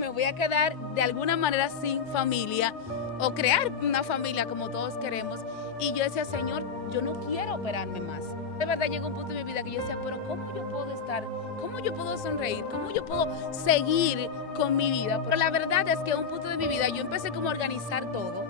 me voy a quedar de alguna manera sin familia o crear una familia como todos queremos. Y yo decía, Señor, yo no quiero operarme más. De verdad llegó un punto en mi vida que yo decía, pero ¿cómo yo puedo estar? ¿Cómo yo puedo sonreír? ¿Cómo yo puedo seguir con mi vida? Pero la verdad es que a un punto de mi vida yo empecé como a organizar todo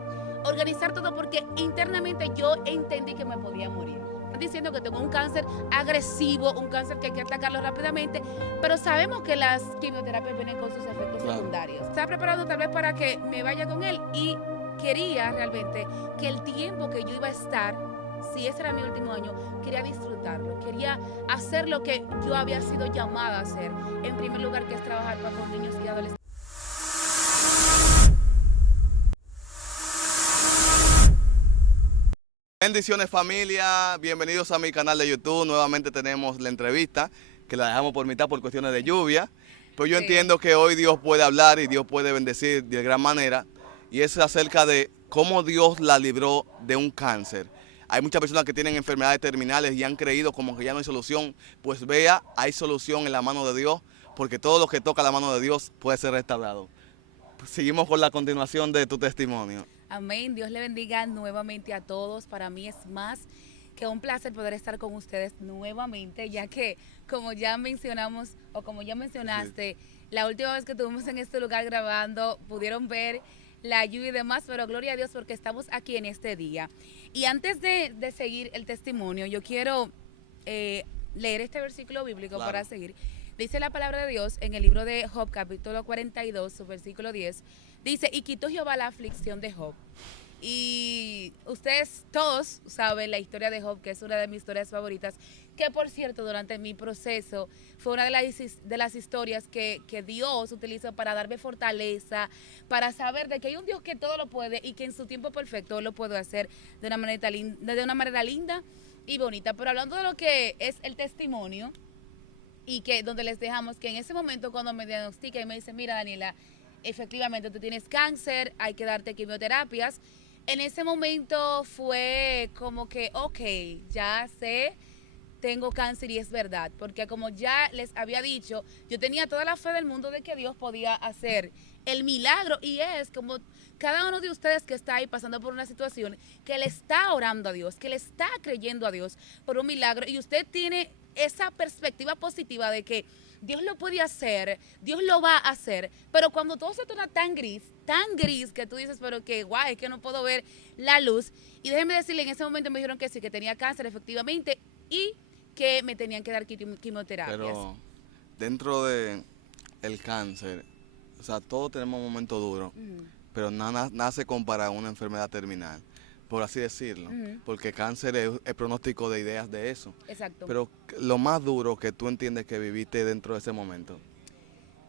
porque internamente yo entendí que me podía morir. Están diciendo que tengo un cáncer agresivo, un cáncer que hay que atacarlo rápidamente, pero sabemos que las quimioterapias vienen con sus efectos secundarios. Estaba preparado tal vez para que me vaya con él y quería realmente que el tiempo que yo iba a estar, si ese era mi último año, quería disfrutarlo, quería hacer lo que yo había sido llamada a hacer, en primer lugar, que es trabajar con niños y adolescentes. Bendiciones familia, bienvenidos a mi canal de YouTube. Nuevamente tenemos la entrevista que la dejamos por mitad por cuestiones de lluvia. Pero yo entiendo que hoy Dios puede hablar y Dios puede bendecir de gran manera. Y es acerca de cómo Dios la libró de un cáncer. Hay muchas personas que tienen enfermedades terminales y han creído como que ya no hay solución. Pues vea, hay solución en la mano de Dios, porque todo lo que toca la mano de Dios puede ser restaurado. Seguimos con la continuación de tu testimonio. Amén. Dios le bendiga nuevamente a todos. Para mí es más que un placer poder estar con ustedes nuevamente, ya que como ya mencionamos o como ya mencionaste, la última vez que estuvimos en este lugar grabando, pudieron ver la lluvia y demás, pero gloria a Dios porque estamos aquí en este día. Y antes de seguir el testimonio, yo quiero leer este versículo bíblico para seguir. Dice la palabra de Dios en el libro de Job, capítulo 42, su versículo 10. Dice, y quitó Jehová la aflicción de Job. Y ustedes todos saben la historia de Job, que es una de mis historias favoritas, que por cierto, durante mi proceso fue una de las historias que Dios utilizó para darme fortaleza, para saber de que hay un Dios que todo lo puede y que en su tiempo perfecto lo puede hacer de una manera linda y bonita. Pero hablando de lo que es el testimonio, y que donde les dejamos que en ese momento cuando me diagnostica y me dice, mira Daniela, efectivamente tú tienes cáncer, hay que darte quimioterapias. En ese momento fue como que, ok, ya sé, tengo cáncer y es verdad, porque como ya les había dicho, yo tenía toda la fe del mundo de que Dios podía hacer el milagro y es como cada uno de ustedes que está ahí pasando por una situación, que le está orando a Dios, que le está creyendo a Dios por un milagro y usted tiene esa perspectiva positiva de que Dios lo puede hacer, Dios lo va a hacer, pero cuando todo se torna tan gris, que tú dices, pero que guay, es que no puedo ver la luz. Y déjenme decirle, en ese momento me dijeron que sí, que tenía cáncer efectivamente y que me tenían que dar quimioterapias. Pero dentro de el cáncer, o sea, todos tenemos momentos duros, pero nada se compara a una enfermedad terminal, por así decirlo, porque cáncer es el pronóstico de ideas de eso. Exacto. Pero lo más duro que tú entiendes que viviste dentro de ese momento.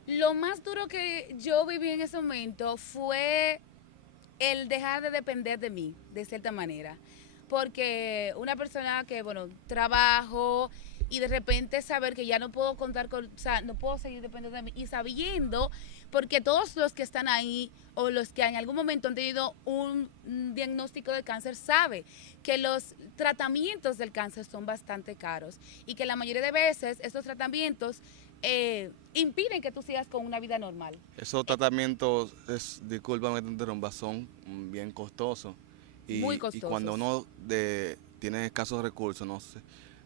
Lo más duro que yo viví en ese momento fue el dejar de depender de mí, de cierta manera. Porque una persona que, bueno, trabajo y de repente saber que ya no puedo contar con, o sea, no puedo seguir dependiendo de mí y sabiendo, porque todos los que están ahí o los que en algún momento han tenido un diagnóstico de cáncer sabe que los tratamientos del cáncer son bastante caros y que la mayoría de veces estos tratamientos impiden que tú sigas con una vida normal. Esos tratamientos, discúlpame que te interrumpa, son bien costosos. Muy Y costosos. cuando uno tiene escasos recursos, no sé,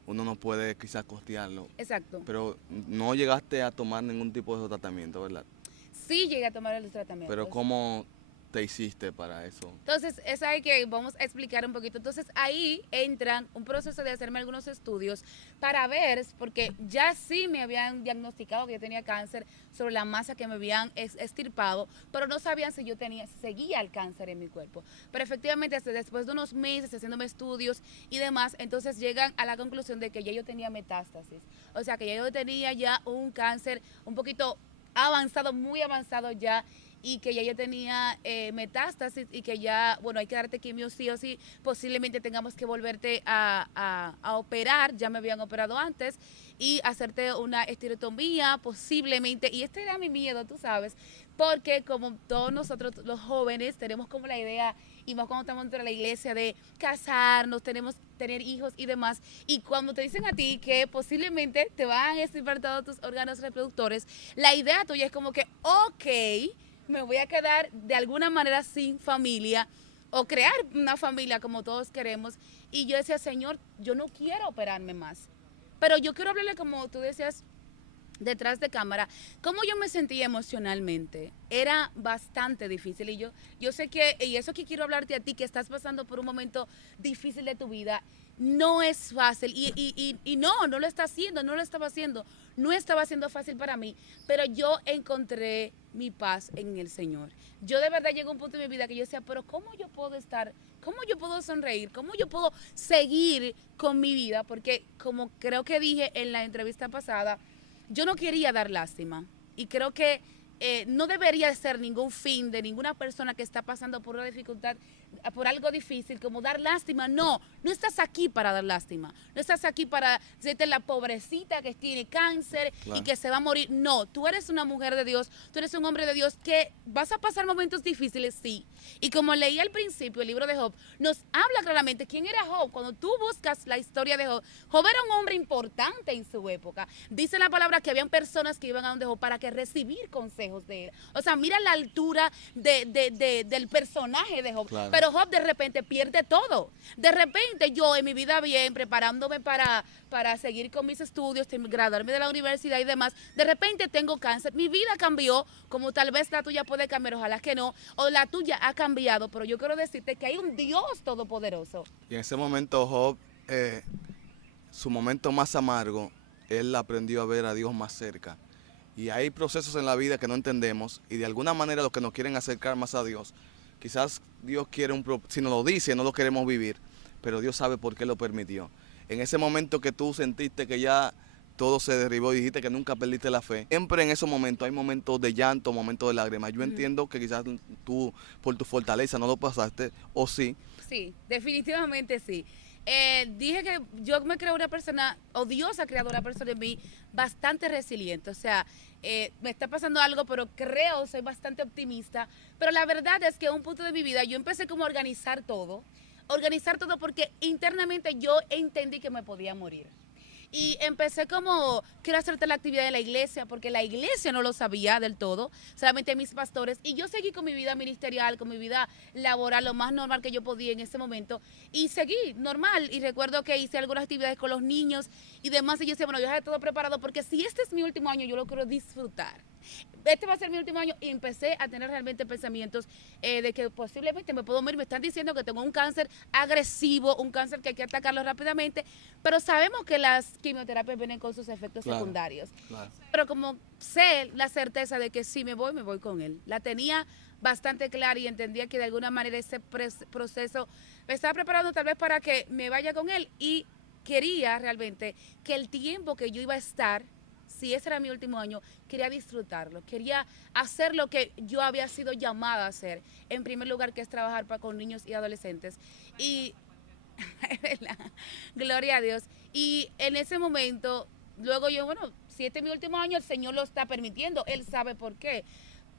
uno no puede quizás costearlo. Exacto. Pero no llegaste a tomar ningún tipo de esos tratamientos, ¿verdad? Sí llegué a tomar los tratamientos. Pero ¿cómo te hiciste para eso? Entonces, es ahí que vamos a explicar un poquito. Entonces, ahí entran un proceso de hacerme algunos estudios para ver, porque ya sí me habían diagnosticado que yo tenía cáncer sobre la masa que me habían extirpado, pero no sabían si yo seguía el cáncer en mi cuerpo. Pero efectivamente, hasta después de unos meses haciéndome estudios y demás, entonces llegan a la conclusión de que ya yo tenía metástasis. O sea, que ya yo tenía ya un cáncer un poquito avanzado, muy avanzado ya, y que ya yo tenía metástasis y que ya, bueno, hay que darte quimio sí o sí, posiblemente tengamos que volverte a operar, ya me habían operado antes, y hacerte una esterotomía posiblemente, y este era mi miedo, tú sabes, porque como todos nosotros los jóvenes tenemos como la idea, y más cuando estamos dentro de la iglesia, de casarnos, tenemos tener hijos y demás, y cuando te dicen a ti que posiblemente te van a extirpar todos tus órganos reproductores, la idea tuya es como que, ok, me voy a quedar de alguna manera sin familia o crear una familia como todos queremos. Y yo decía, Señor, yo no quiero operarme más. Pero yo quiero hablarle, como tú decías, detrás de cámara, cómo yo me sentía emocionalmente. Era bastante difícil. Y yo sé que, y eso que quiero hablarte a ti, que estás pasando por un momento difícil de tu vida, no es fácil. Y no lo está haciendo, no lo estaba haciendo. No estaba siendo fácil para mí, pero yo encontré mi paz en el Señor. Yo de verdad llegó a un punto en mi vida que yo decía, pero ¿cómo yo puedo estar, cómo yo puedo sonreír, cómo yo puedo seguir con mi vida? Porque como creo que dije en la entrevista pasada, yo no quería dar lástima y creo que no debería ser ningún fin de ninguna persona que está pasando por una dificultad, por algo difícil, como dar lástima. No estás aquí para dar lástima. No estás aquí para decirte la pobrecita que tiene cáncer y que se va a morir. No, tú eres una mujer de Dios, tú eres un hombre de Dios que vas a pasar momentos difíciles, sí. Y como leí al principio el libro de Job, nos habla claramente quién era Job. Cuando tú buscas la historia de Job, Job era un hombre importante en su época. Dice la palabra que habían personas que iban a donde Job para que recibir consejos de él. O sea, mira la altura del personaje de Job. Claro. Pero Job de repente pierde todo. De repente yo en mi vida bien, preparándome para seguir con mis estudios, graduarme de la universidad y demás, de repente tengo cáncer. Mi vida cambió, como tal vez la tuya puede cambiar, ojalá que no, o la tuya ha cambiado, pero yo quiero decirte que hay un Dios todopoderoso. Y en ese momento Job, su momento más amargo, él aprendió a ver a Dios más cerca. Y hay procesos en la vida que no entendemos y de alguna manera los que nos quieren acercar más a Dios, quizás Dios quiere si nos lo dice, no lo queremos vivir, pero Dios sabe por qué lo permitió. En ese momento que tú sentiste que ya todo se derribó y dijiste que nunca perdiste la fe, siempre en esos momentos hay momentos de llanto, momentos de lágrimas. Yo entiendo que quizás tú por tu fortaleza no lo pasaste, o sí. Sí, definitivamente sí. Dije que yo me creo una persona, o Dios ha creado una persona en mí bastante resiliente. O sea, me está pasando algo, pero creo, soy bastante optimista. Pero la verdad es que a un punto de mi vida yo empecé como a organizar todo porque internamente yo entendí que me podía morir. Y empecé como, quiero hacerte la actividad de la iglesia, porque la iglesia no lo sabía del todo, solamente mis pastores. Y yo seguí con mi vida ministerial, con mi vida laboral, lo más normal que yo podía en ese momento. Y seguí normal. Y recuerdo que hice algunas actividades con los niños y demás. Y yo decía, bueno, yo dejé todo preparado, porque si este es mi último año, yo lo quiero disfrutar. Este va a ser mi último año. Y empecé a tener realmente pensamientos de que posiblemente me puedo morir. Me están diciendo que tengo un cáncer agresivo, un cáncer que hay que atacarlo rápidamente, pero sabemos que las quimioterapias vienen con sus efectos secundarios. Claro. Pero como sé la certeza de que si me voy con él. La tenía bastante clara y entendía que de alguna manera ese proceso me estaba preparando tal vez para que me vaya con él, y quería realmente que el tiempo que yo iba a estar, si ese era mi último año, quería disfrutarlo, quería hacer lo que yo había sido llamada a hacer, en primer lugar, que es trabajar con niños y adolescentes. Y, gloria a Dios. Y en ese momento, luego yo, bueno, si este es mi último año, el Señor lo está permitiendo, Él sabe por qué.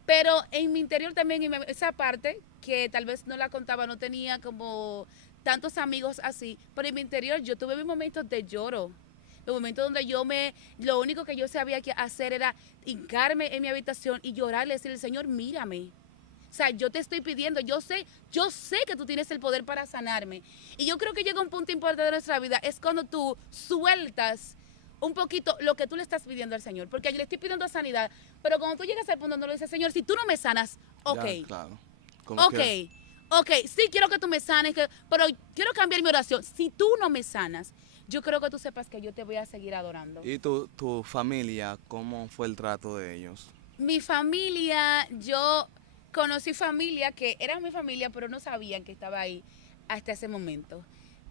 Pero en mi interior también, esa parte que tal vez no la contaba, no tenía como tantos amigos así, pero en mi interior yo tuve mis momentos de lloro. El momento donde lo único que yo sabía que hacer era hincarme en mi habitación y llorarle, decirle, Señor, mírame. O sea, yo te estoy pidiendo, yo sé que tú tienes el poder para sanarme. Y yo creo que llega un punto importante de nuestra vida, es cuando tú sueltas un poquito lo que tú le estás pidiendo al Señor. Porque yo le estoy pidiendo sanidad, pero cuando tú llegas al punto donde lo dices, Señor, si tú no me sanas, ok. Ya, claro. Ok, sí quiero que tú me sanes, pero quiero cambiar mi oración. Si tú no me sanas, yo creo que tú sepas que yo te voy a seguir adorando. ¿Y tu familia, cómo fue el trato de ellos? Mi familia, yo conocí familia que eran mi familia, pero no sabían que estaba ahí hasta ese momento.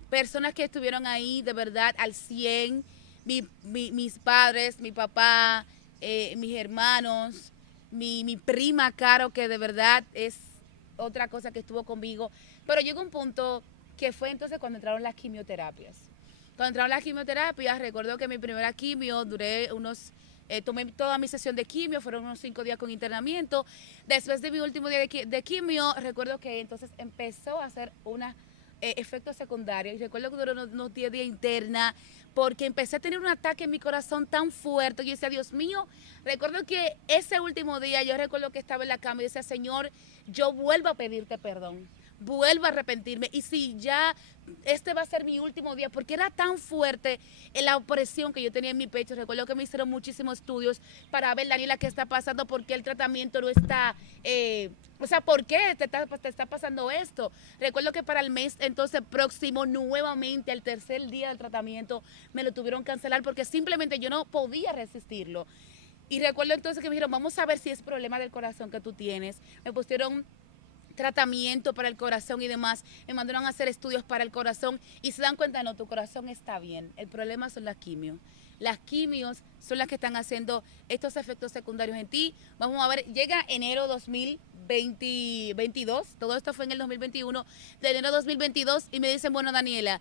Personas que estuvieron ahí de verdad al 100, mis padres, mi papá, mis hermanos, mi prima Caro, que de verdad es otra cosa que estuvo conmigo. Pero llegó un punto que fue entonces cuando entraron las quimioterapias. Cuando entraron las quimioterapias, recuerdo que mi primera quimio duré tomé toda mi sesión de quimio, fueron unos 5 días con internamiento. Después de mi último día de quimio, recuerdo que entonces empezó a hacer una efectos secundarios. Y recuerdo que duró unos 10 días interna, porque empecé a tener un ataque en mi corazón tan fuerte. Yo decía, Dios mío, recuerdo que ese último día, yo recuerdo que estaba en la cama y decía, Señor, yo vuelvo a pedirte perdón, vuelvo a arrepentirme. Y si ya este va a ser mi último día, porque era tan fuerte la opresión que yo tenía en mi pecho. Recuerdo que me hicieron muchísimos estudios para ver, Daniela, qué está pasando, por qué el tratamiento no está, o sea, por qué te está pasando esto. Recuerdo que para el mes entonces próximo, nuevamente al tercer día del tratamiento, me lo tuvieron que cancelar porque simplemente yo no podía resistirlo. Y recuerdo entonces que me dijeron, vamos a ver si es problema del corazón que tú tienes. Me pusieron tratamiento para el corazón y demás, me mandaron a hacer estudios para el corazón y se dan cuenta, no, tu corazón está bien, el problema son las quimios. Las quimios son las que están haciendo estos efectos secundarios en ti. Vamos a ver, llega enero 2022, todo esto fue en el 2021, de enero 2022, y me dicen, bueno, Daniela,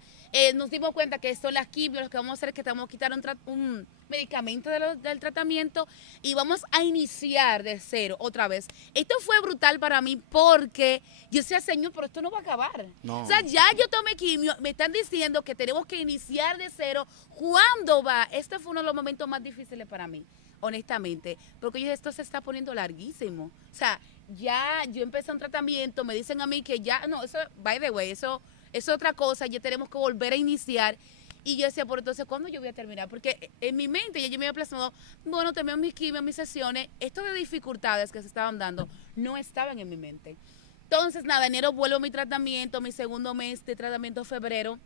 nos dimos cuenta que son las quimios, lo que vamos a hacer es que te vamos a quitar un medicamento del tratamiento y vamos a iniciar de cero otra vez. Esto fue brutal para mí porque yo decía, Señor, pero esto no va a acabar. No. O sea, ya yo tomé quimio, me están diciendo que tenemos que iniciar de cero. ¿Cuándo va? Este fue uno de los momentos más difíciles para mí, honestamente, porque yo dije, esto se está poniendo larguísimo. O sea, ya yo empecé un tratamiento, me dicen a mí que ya, no, eso, by the way, eso es otra cosa, ya tenemos que volver a iniciar. Y yo decía, por entonces, ¿cuándo yo voy a terminar? Porque en mi mente ya yo me había plasmado, bueno, termino mis quimios, mis sesiones, esto de dificultades que se estaban dando, no estaban en mi mente. Entonces, nada, enero vuelvo a mi tratamiento, mi segundo mes de tratamiento, febrero,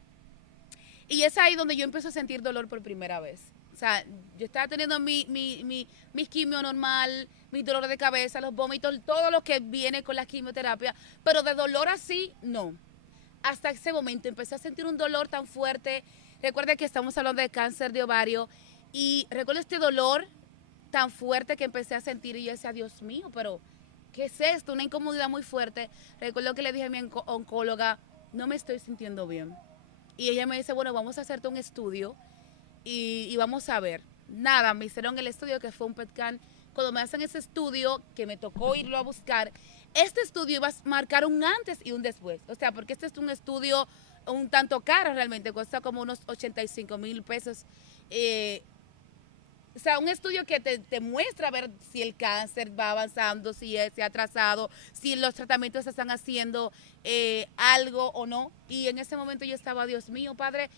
y es ahí donde yo empiezo a sentir dolor por primera vez. O sea, yo estaba teniendo mi quimio normal, mi dolor de cabeza, los vómitos, todo lo que viene con la quimioterapia, pero de dolor así, no. Hasta ese momento empecé a sentir un dolor tan fuerte. Recuerda que estamos hablando de cáncer de ovario y recuerdo este dolor tan fuerte que empecé a sentir y yo decía, Dios mío, pero ¿qué es esto? Una incomodidad muy fuerte. Recuerdo que le dije a mi oncóloga, no me estoy sintiendo bien. Y ella me dice, bueno, vamos a hacerte un estudio y vamos a ver. Nada, me hicieron el estudio que fue un PET scan. Cuando me hacen ese estudio, que me tocó irlo a buscar, este estudio iba a marcar un antes y un después. O sea, porque este es un estudio un tanto caro realmente, cuesta como unos 85,000 pesos. O sea, un estudio que te muestra a ver si el cáncer va avanzando, si se ha atrasado, si los tratamientos se están haciendo algo o no. Y en ese momento yo estaba, Dios mío, Padre,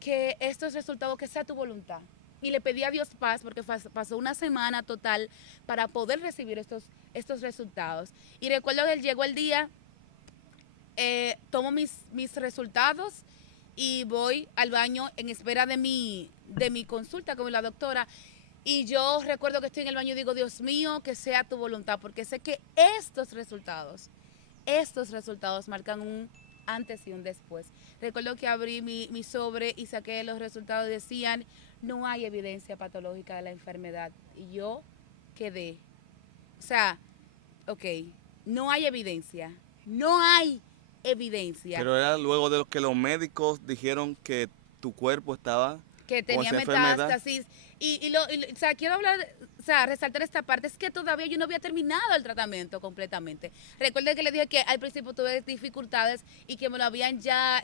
que estos resultados, que sea tu voluntad. Y le pedí a Dios paz porque pasó una semana total para poder recibir estos resultados. Y recuerdo que llegó el día, tomo mis resultados y voy al baño en espera de mi consulta con la doctora. Y yo recuerdo que estoy en el baño y digo, Dios mío, que sea tu voluntad, porque sé que estos resultados marcan un antes y un después. Recuerdo que abrí mi sobre y saqué los resultados y decían, no hay evidencia patológica de la enfermedad. Y yo quedé, o sea, ok, no hay evidencia. Pero era luego de lo que los médicos dijeron que tu cuerpo estaba que tenía con esa enfermedad. metástasis. O sea, quiero hablar, o sea, resaltar esta parte, es que todavía yo no había terminado el tratamiento completamente. Recuerde que le dije que al principio tuve dificultades y que me lo habían ya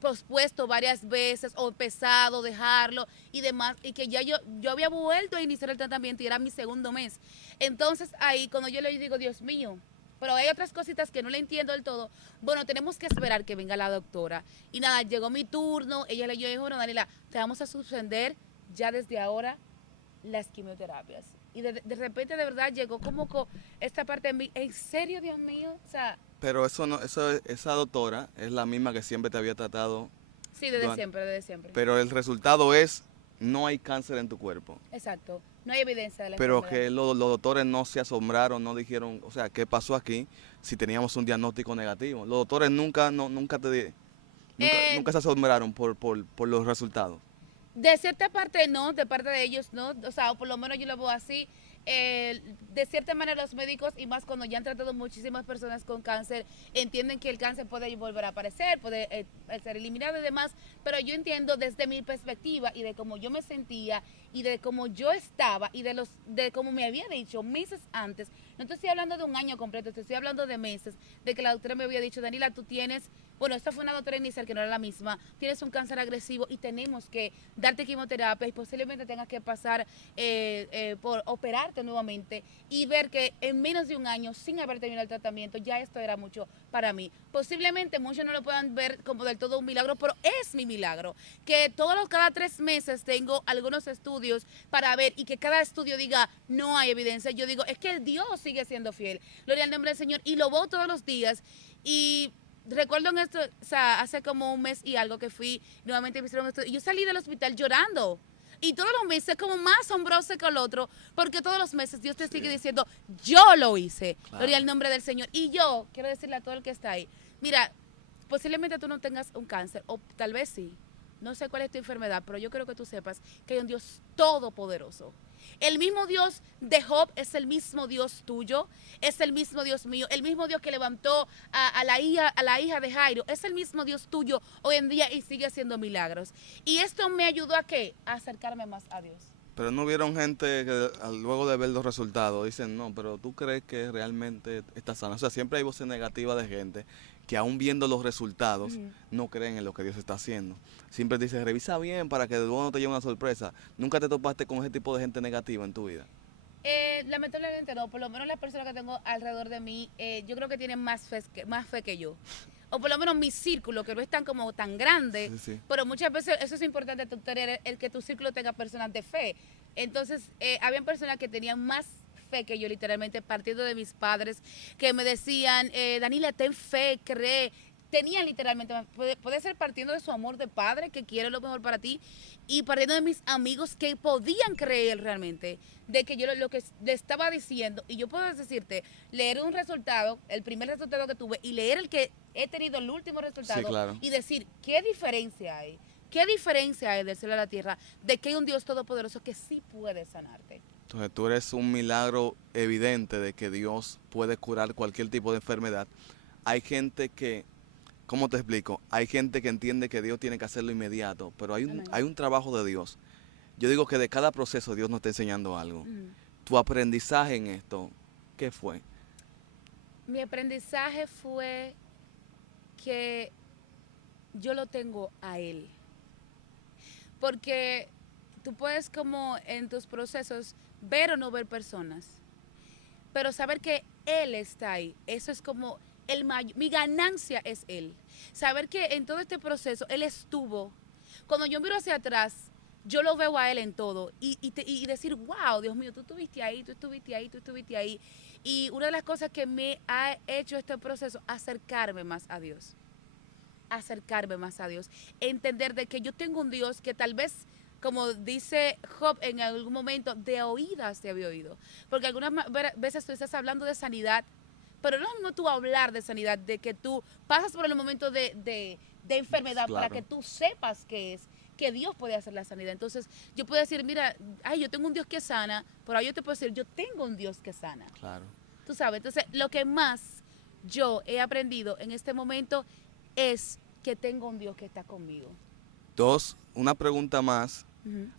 pospuesto varias veces o empezado, dejarlo y demás, y que ya yo había vuelto a iniciar el tratamiento y era mi segundo mes. Entonces ahí cuando yo le digo, Dios mío, pero hay otras cositas que no le entiendo del todo. Bueno, tenemos que esperar que venga la doctora. Y nada, llegó mi turno, ella le dijo, bueno, Daniela, te vamos a suspender ya desde ahora las quimioterapias. Y de repente, de verdad, llegó como esta parte de mí, ¿en serio, Dios mío? O sea... Pero esa doctora es la misma que siempre te había tratado. Sí, desde siempre. Pero el resultado es, no hay cáncer en tu cuerpo. Exacto, no hay evidencia de la Pero enfermedad. que los doctores no se asombraron, no dijeron, o sea, ¿qué pasó aquí si teníamos un diagnóstico negativo? Los doctores nunca se asombraron por los resultados. De cierta parte no, de parte de ellos no, o sea, o por lo menos yo lo veo así. de cierta manera los médicos, y más cuando ya han tratado muchísimas personas con cáncer, entienden que el cáncer puede volver a aparecer, puede ser eliminado y demás, pero yo entiendo desde mi perspectiva y de cómo yo me sentía y de cómo yo estaba y de cómo me había dicho meses antes. No te estoy hablando de un año completo, te estoy hablando de meses, de que la doctora me había dicho: Danila, tú tienes, bueno, esta fue una doctora inicial que no era la misma, tienes un cáncer agresivo y tenemos que darte quimioterapia y posiblemente tengas que pasar por operarte nuevamente, y ver que en menos de un año, sin haber terminado el tratamiento, ya esto era mucho para mí. Posiblemente muchos no lo puedan ver como del todo un milagro, pero es mi milagro. Que cada 3 meses tengo algunos estudios para ver, y que cada estudio diga no hay evidencia. Yo digo, es que Dios sigue siendo fiel. Gloria al nombre del Señor. Y lo veo todos los días. Y recuerdo en esto, o sea, hace como un mes y algo que fui, nuevamente me hicieron esto, y yo salí del hospital llorando. Y todos los meses como más asombroso que el otro, porque todos los meses Dios te sigue diciendo, yo lo hice. Claro. Gloria al nombre del Señor. Y yo quiero decirle a todo el que está ahí, mira, posiblemente tú no tengas un cáncer, o tal vez sí. No sé cuál es tu enfermedad, pero yo quiero que tú sepas que hay un Dios todopoderoso. El mismo Dios de Job es el mismo Dios tuyo, es el mismo Dios mío, el mismo Dios que levantó a la hija de Jairo, es el mismo Dios tuyo hoy en día y sigue haciendo milagros. Y esto me ayudó ¿a qué? A acercarme más a Dios. Pero no vieron gente que luego de ver los resultados dicen, no, pero tú crees que realmente está sana. O sea, siempre hay voces negativas de gente que aún viendo los resultados no creen en lo que Dios está haciendo. Siempre dicen, revisa bien para que luego no te lleve una sorpresa. ¿Nunca te topaste con ese tipo de gente negativa en tu vida? Lamentablemente no, por lo menos las personas que tengo alrededor de mí, yo creo que tienen más fe que yo. O por lo menos mi círculo, que no es tan grande, pero muchas veces eso es importante, tener el que tu círculo tenga personas de fe. Entonces, habían personas que tenían más fe que yo, literalmente, partiendo de mis padres, que me decían, Danila, ten fe, cree. Tenían literalmente, puede ser partiendo de su amor de padre, que quiere lo mejor para ti, y partiendo de mis amigos que podían creer realmente de que yo lo que le estaba diciendo. Y yo puedo decirte, leer un resultado, el primer resultado que tuve, y leer el que he tenido el último resultado, claro, y decir, ¿qué diferencia hay? ¿Qué diferencia hay del cielo a la tierra? De que hay un Dios todopoderoso que sí puede sanarte. Entonces tú eres un milagro evidente de que Dios puede curar cualquier tipo de enfermedad. Hay gente que, ¿cómo te explico? Hay gente que entiende que Dios tiene que hacerlo inmediato, pero hay un trabajo de Dios. Yo digo que de cada proceso Dios nos está enseñando algo. Tu aprendizaje en esto, ¿qué fue? Mi aprendizaje fue que yo lo tengo a Él. Porque tú puedes, como en tus procesos, ver o no ver personas, pero saber que Él está ahí, eso es como mi ganancia es Él. Saber que en todo este proceso Él estuvo. Cuando yo miro hacia atrás, yo lo veo a Él en todo y decir, wow, Dios mío, tú estuviste ahí, tú estuviste ahí, tú estuviste ahí. Y una de las cosas que me ha hecho este proceso, acercarme más a Dios. Acercarme más a Dios. Entender de que yo tengo un Dios que tal vez, como dice Job en algún momento, de oídas te había oído. Porque algunas veces tú estás hablando de sanidad, pero no tú hablar de sanidad, de que tú pasas por el momento de enfermedad, claro, para que tú sepas que Dios puede hacer la sanidad. Entonces yo puedo decir, mira, yo tengo un Dios que sana, pero yo te puedo decir, yo tengo un Dios que sana. Claro. Tú sabes, entonces lo que más yo he aprendido en este momento es que tengo un Dios que está conmigo. Una pregunta más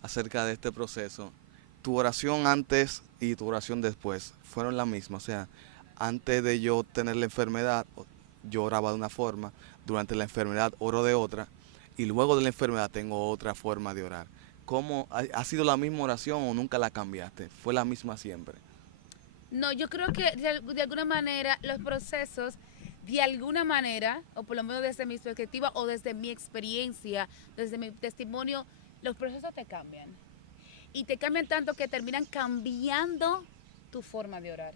acerca de este proceso. ¿Tu oración antes y tu oración después fueron la misma? O sea, antes de yo tener la enfermedad, yo oraba de una forma, durante la enfermedad oro de otra, y luego de la enfermedad tengo otra forma de orar. ¿Cómo ha sido la misma oración o nunca la cambiaste? ¿Fue la misma siempre? No, yo creo que de alguna manera los procesos, de alguna manera, o por lo menos desde mi perspectiva o desde mi experiencia, desde mi testimonio, los procesos te cambian. Y te cambian tanto que terminan cambiando tu forma de orar.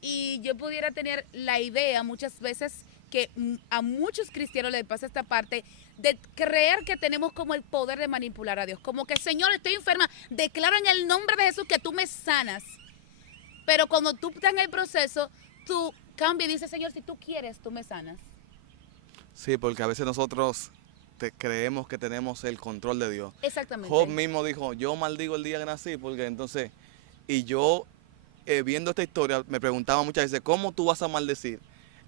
Y yo pudiera tener la idea muchas veces que a muchos cristianos les pasa esta parte de creer que tenemos como el poder de manipular a Dios. Como que, Señor, estoy enferma, declaro en el nombre de Jesús que tú me sanas. Pero cuando tú estás en el proceso, tú cambias y dices, Señor, si tú quieres, tú me sanas. Sí, porque a veces nosotros creemos que tenemos el control de Dios. Exactamente. Job mismo dijo, yo maldigo el día que nací, porque entonces, y yo viendo esta historia, me preguntaba muchas veces, ¿cómo tú vas a maldecir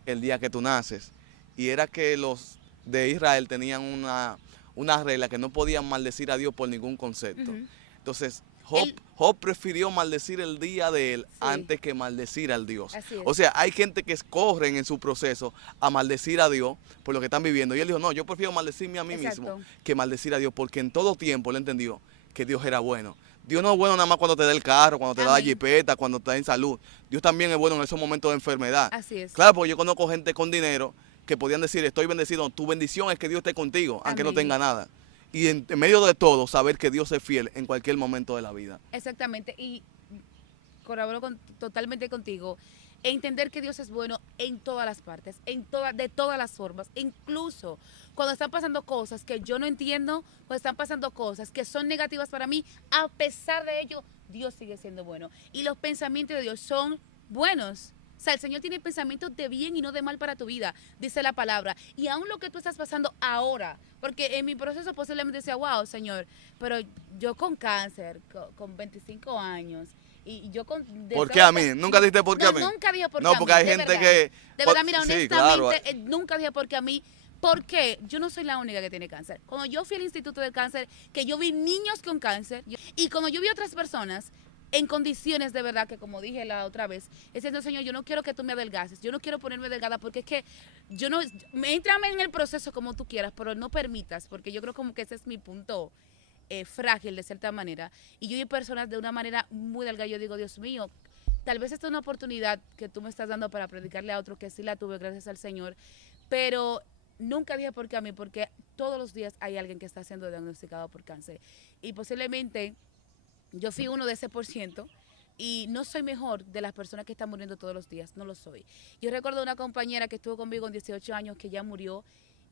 el día que tú naces? Y era que los de Israel tenían una regla que no podían maldecir a Dios por ningún concepto. Entonces, Job prefirió maldecir el día de él antes que maldecir al Dios. O sea, hay gente que corren en su proceso a maldecir a Dios por lo que están viviendo. Y él dijo, no, yo prefiero maldecirme a mí mismo que maldecir a Dios, porque en todo tiempo él entendió que Dios era bueno. Dios no es bueno nada más cuando te da el carro, cuando te da la jipeta, cuando estás en salud. Dios también es bueno en esos momentos de enfermedad. Así es. Claro, porque yo conozco gente con dinero que podían decir, estoy bendecido. Tu bendición es que Dios esté contigo, aunque no tenga nada. Y en medio de todo, saber que Dios es fiel en cualquier momento de la vida. Exactamente, y colaboro totalmente contigo. Entender que Dios es bueno en todas las partes, de todas las formas, incluso cuando están pasando cosas que yo no entiendo, cuando están pasando cosas que son negativas para mí, a pesar de ello, Dios sigue siendo bueno. Y los pensamientos de Dios son buenos. O sea, el Señor tiene pensamientos de bien y no de mal para tu vida, dice la palabra. Y aún lo que tú estás pasando ahora, porque en mi proceso posiblemente decía, wow, Señor, pero yo con cáncer, con 25 años, y yo con... ¿Por qué a mí? ¿Nunca dijiste por qué a mí? Nunca dije por qué a mí. No, porque hay gente que... De verdad, mira, honestamente, claro. Nunca dije por qué a mí. Porque yo no soy la única que tiene cáncer. Cuando yo fui al Instituto del Cáncer, que yo vi niños con cáncer, y cuando yo vi otras personas en condiciones de verdad que, como dije la otra vez, diciendo, Señor, yo no quiero que tú me adelgaces, yo no quiero ponerme delgada, porque es que yo no, entrame en el proceso como tú quieras, pero no permitas, porque yo creo como que ese es mi punto frágil de cierta manera. Y yo vi personas de una manera muy delgada, yo digo, Dios mío, tal vez esta es una oportunidad que tú me estás dando para predicarle a otro, que sí la tuve, gracias al Señor, pero nunca dije por qué a mí, porque todos los días hay alguien que está siendo diagnosticado por cáncer. Y posiblemente yo fui uno de ese % y no soy mejor de las personas que están muriendo todos los días, no lo soy. Yo recuerdo una compañera que estuvo conmigo en 18 años que ya murió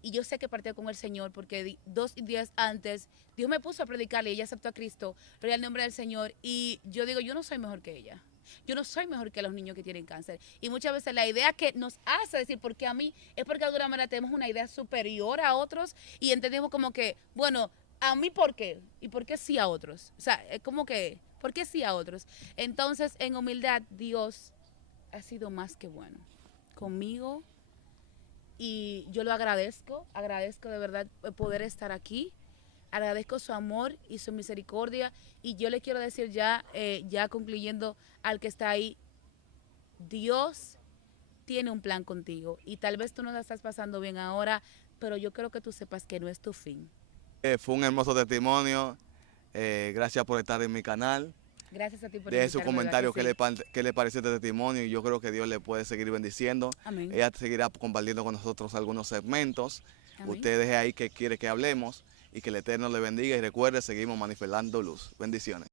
y yo sé que partió con el Señor porque 2 días antes Dios me puso a predicarle y ella aceptó a Cristo, reía el nombre del Señor y yo digo, yo no soy mejor que ella. Yo no soy mejor que los niños que tienen cáncer. Y muchas veces la idea que nos hace decir por qué a mí es porque de alguna manera tenemos una idea superior a otros y entendemos como que, bueno, ¿a mí por qué? ¿Y por qué sí a otros? O sea, es como que, ¿por qué sí a otros? Entonces, en humildad, Dios ha sido más que bueno conmigo y yo lo agradezco de verdad poder estar aquí. Agradezco su amor y su misericordia y yo le quiero decir ya concluyendo al que está ahí, Dios tiene un plan contigo y tal vez tú no la estás pasando bien ahora, pero yo quiero que tú sepas que no es tu fin. Fue un hermoso testimonio. Gracias por estar en mi canal. Gracias a ti por Deje su comentario qué qué le pareció este testimonio y yo creo que Dios le puede seguir bendiciendo. Amén. Ella seguirá compartiendo con nosotros algunos segmentos. Amén. Usted deje ahí que quiere que hablemos y que el Eterno le bendiga y recuerde, seguimos manifestando luz. Bendiciones.